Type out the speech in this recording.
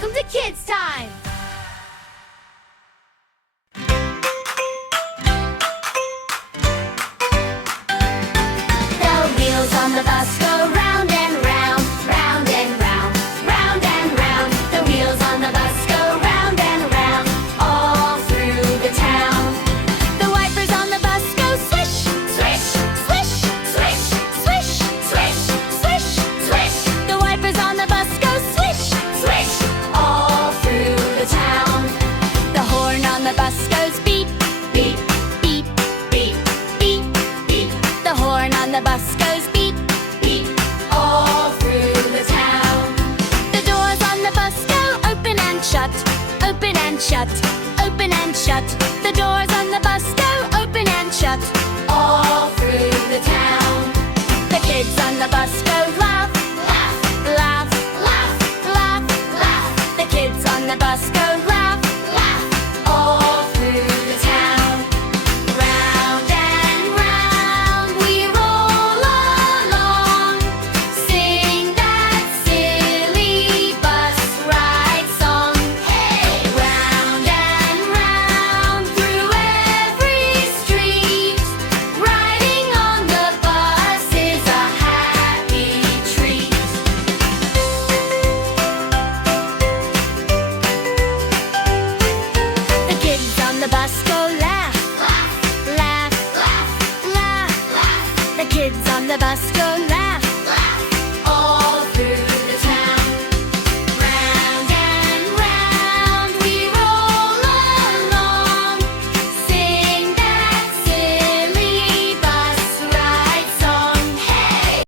Welcome to Kids Time! The wheels on the bus go round and round, round and round, round and round. The wheels on the bus go round and round, all through the town. The wipers on the bus go swish, swish, swish, swish, swish, swish, swish, swish. The wipers on the bus go swish, swish, all through the town. The horn on the bus goes beep, beep, beep, beep, beep, beep. The horn on the bus goes beep, beep, all through the town. The doors on the bus go open and shut, open and shut, open and shut. The doors on the bus go open and shut, all through the town. The kids on the bus go